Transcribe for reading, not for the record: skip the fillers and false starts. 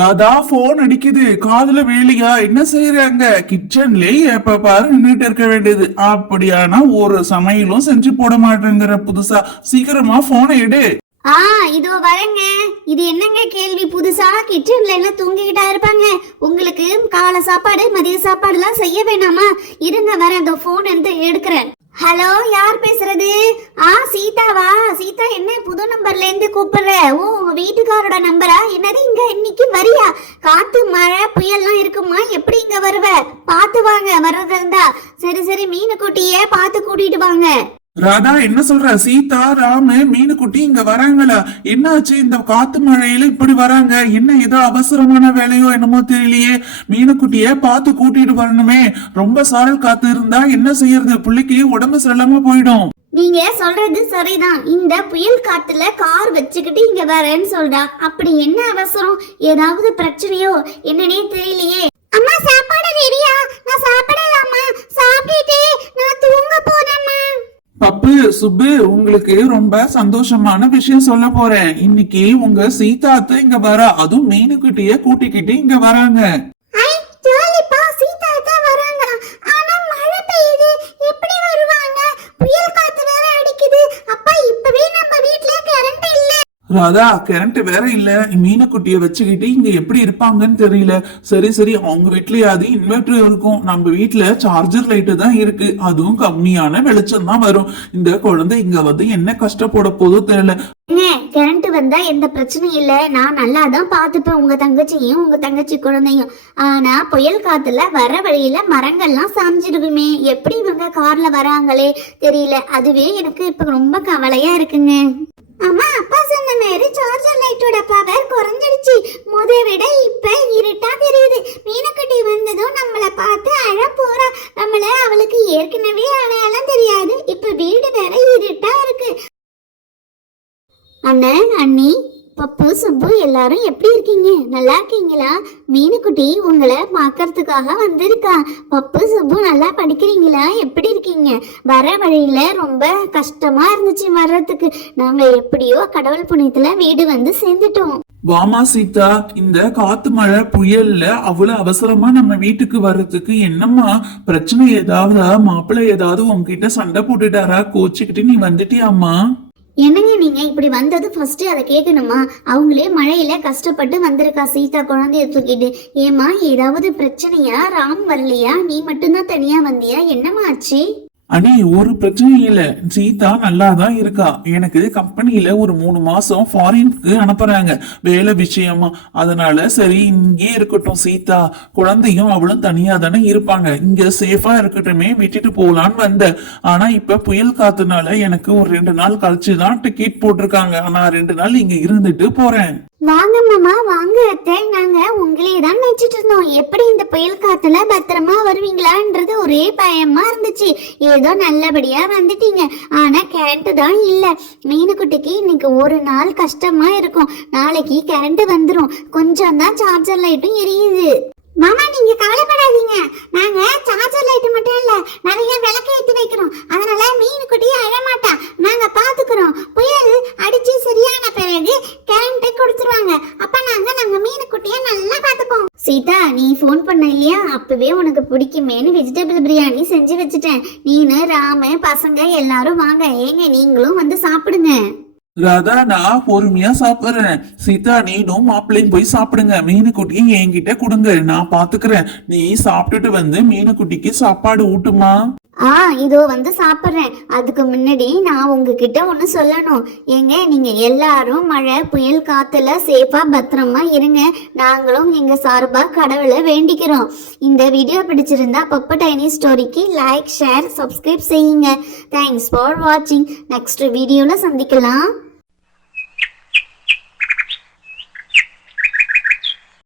Radha phone அடிக்குது, காதுல வேலையா? என்ன செய்யறாங்க? கிச்சன்லயே எப்ப பாரு நின்னுட்டு இருக்க வேண்டியது. அப்படியானா ஒரு சமையலும் செஞ்சு போட மாட்டேங்கிற புதுசா. சீக்கிரமா போனை எடு. இதோ வரேங்க. இது என்னங்க கேள்வி புதுசா? கிச்சன்ல எல்லாம் தூங்கிக்கிட்டா இருப்பாங்க. உங்களுக்கு காலை சாப்பாடு மதிய சாப்பாடு எல்லாம் செய்ய வேணாமா? இருங்க வரேன், இதோ போன் எடுக்கிறேன். ஹலோ, யார் பேசுறது? சீதாவா? சீதா, என்ன புது நம்பர்ல இருந்து கூப்பிடுற? ஓ, உங்க வீட்டுக்காரோட நம்பரா? என்னது, இங்க இன்னைக்கு வரியா? காத்து மழை புயல்லாம் இருக்குமா? எப்படி இங்க வருவ? பாத்து வாங்க வர்றதா இருந்தா. சரி சரி, மீனு குட்டிய பாத்து கூட்டிட்டு வாங்க. ராதா, என்ன சொல்ற? சீதா, ராமு, மீனுக்குட்டி இங்க வராங்களா? என்னாச்சு? இந்த காத்து மழையில இப்படி வராங்க? என்ன ஏதோ அவசரமான வேலையோ என்னமோ தெரியலையே. மீனுக்குட்டிய பார்த்து கூட்டிட்டு வரணுமே. ரொம்ப சாரல் காத்து இருந்தா என்ன செய்யறது? பிள்ளைக்கு உடம்பு சரியில்லாம போயிடும். நீங்க சொல்றது சரிதான். இந்த புயல் காத்துல கார் வச்சுக்கிட்டு இங்க வரேன்னு சொல்றா. அப்படி என்ன அவசரம்? ஏதாவது பிரச்சனையோ என்னன்னே தெரியலையே. அம்மா, சாப்பாடு ரெடியா? நான் சாப்பிடலாமா? சாப்பிட்டுட்டு நான் தூங்க போறேம்மா. பப்பு, சுப்பு, உங்களுக்கு ரொம்ப சந்தோஷமான விஷயம் சொல்ல போறேன். இன்னைக்கு உங்க சீதாத்து இங்க வரா. அதுவும் மீனுக்குட்டிய கூட்டிக்கிட்டு இங்க வராங்க. ராதா, கரண்ட் வேற இல்ல. மீனுக்குட்டிய வச்சுக்கிட்டு இங்க எப்படி இருப்பாங்கன்னு தெரியல. சரி சரி, அவங்க வீட்லயாவது இன்வெர்டர் இருக்கும். நம்ம வீட்டுல சார்ஜர் லைட்டு தான் இருக்கு. அதுவும் கம்மியான வெளிச்சம் தான் வரும். இந்த குழந்தை இங்க வந்து என்ன கஷ்டப்பட போதோ தெரியல. கரண்ட் வந்தா எந்த பிரச்சனையும் இல்ல. நான் நல்லா தான் பாத்துப்பேன் உங்க தங்கச்சியும் உங்க தங்கச்சி குழந்தையும். ஆனா புயல் காத்துல வர வழியில மரங்கள்லாம் சாஞ்சிருக்குமே. எப்படி இவங்க கார்ல வராங்களே தெரியல. அதுவே எனக்கு இப்ப ரொம்ப கவலையா இருக்குங்க. அம்மா, அப்பா சொன்ன மாதிரி சார்ஜர் லைட்டோட பவர் குறைஞ்சிடுச்சு. முத விட இப்ப இருட்டா தெரியுது. மீனுக்குட்டி வந்ததும் நம்மள பார்த்து அழ போறா. அவளுக்கு ஏற்கனவே அடையாளம் தெரியாது. இப்ப வீடு வேற இருட்டா இருக்கு. அண்ணன், அண்ணி, பப்பு, சுப்பு, எல்லாரும் எப்படி இருக்கீங்க? நல்லா இருக்கீங்களா? மீனுக்குட்டி உங்களை பார்க்கறதுக்காக வந்திருக்கா. பப்பு, சுப்பு, நல்லா படிக்கிறீங்களா? எப்படி இருக்கீங்க? வர வழியில ரொம்ப கஷ்டமா இருந்துச்சு வர்றதுக்கு. நாங்க எப்படியோ கடவுள் புண்ணியத்துல வீடு வந்து சேர்ந்துட்டோம். வாமா சீதா, இந்த காத்து மழை புயல்ல அவ்வளவு அவசரமா நம்ம வீட்டுக்கு வர்றதுக்கு என்னம்மா பிரச்சனை? ஏதாவது மாப்பிள்ளை ஏதாவது உங்ககிட்ட சண்டை போட்டுட்டாரா? கோச்சுக்கிட்டு நீ வந்துட்டியாம்மா? என்னங்க நீங்க இப்படி வந்தது ஃபர்ஸ்ட் அதை கேட்கணுமா? அவங்களே மழையில கஷ்டப்பட்டு வந்திருக்கா சீதா குழந்தைய தூக்கிட்டு. ஏமா, ஏதாவது பிரச்சனையா? ராம் வரலையா? நீ மட்டும்தான் தனியா வந்தியா? என்னமா ஆச்சு? அனி, ஒரு பிரச்சனையும் இல்ல. சீதா நல்லாதான் இருக்கா. எனக்கு கம்பெனியில ஒரு 3 மாசம் ஃபாரினுக்கு அனுப்புறாங்க வேலை விஷயமா. அதனால சரி இங்கே இருக்கட்டும் சீதா. குழந்தையும் அவளும் தனியா தானே இருப்பாங்க. இங்க சேஃபா இருக்கட்டுமே, விட்டுட்டு போலான்னு வந்த. ஆனா இப்ப புயல் காத்துனால எனக்கு ஒரு 2 நாள் கழிச்சுதான் டிக்கெட் போட்டிருக்காங்க. நான் 2 நாள் இங்க இருந்துட்டு போறேன். வாங்க மாமா, வாங்க அத்தை. நாங்க உங்களே தான் நினைச்சிட்டு இருந்தோம். எப்படி இந்த புயல் காத்துல பத்திரமா வருவீங்களான்றது ஒரே பயமா இருந்துச்சு. ஏதோ நல்லபடியா வந்துட்டீங்க. ஆனா கரண்ட் தான் இல்ல. மீனுக்குட்டிக்கு இன்னைக்கு ஒரு நாள் கஷ்டமா இருக்கும். நாளைக்கு கரண்ட் வந்துரும். கொஞ்சம் தான் சார்ஜர் லைட்டும் எரியுது. மாமா, நீங்க கவலைப்படாதீங்க. நாங்க சார்ஜர் லைட் மட்டும் இல்ல, நிறைய விளக்கு ஏற்றி வைக்கிறோம். அதனால மீனுக்குட்டியே அழமாட்டா. நாங்க பாத்துக்கிறோம். புயல் அடிச்சு சரியான பிறகு கரண்ட் கொடுத்துருவாங்க. அப்ப நாங்க மீனுக்குட்டிய நல்லா பாத்துப்போம். சீதா, நீ போன் பண்ண இல்லையா? அப்பவே உனக்கு பிடிக்குமேனு வெஜிடபிள் பிரியாணி செஞ்சு வச்சுட்டேன். நீனு, ராமு, பசங்க எல்லாரும் வாங்க. ஏங்க நீங்களும் வந்து சாப்பிடுங்க. ராதா, நான் பொறுமையா சாப்பிடுறேன். சீதா, நீனும் மாப்பிள்ளையும் போய் சாப்பிடுங்க. மீனுக்குட்டியும் என்கிட்ட கொடுங்க, நான் பாத்துக்கிறேன். நீ சாப்பிட்டுட்டு வந்து மீனுக்குட்டிக்கு சாப்பாடு ஊட்டுமா? இதோ வந்து சாப்பிட்றேன். அதுக்கு முன்னாடி நான் உங்ககிட்ட ஒன்று சொல்லணும். ஏங்க, நீங்க எல்லாரும் மழை புயல் காத்துல சேஃபா பத்திரமா இருங்க. நாங்களும் எங்க சார்பா கடவுளை வேண்டிக்கிறோம். இந்த வீடியோ பிடிச்சிருந்தா பப்பு டைனி ஸ்டோரிக்கு லைக், ஷேர், சப்ஸ்கிரைப் செய்யுங்க. தேங்க்ஸ் ஃபார் வாட்சிங். நெக்ஸ்ட் வீடியோல சந்திக்கலாம்.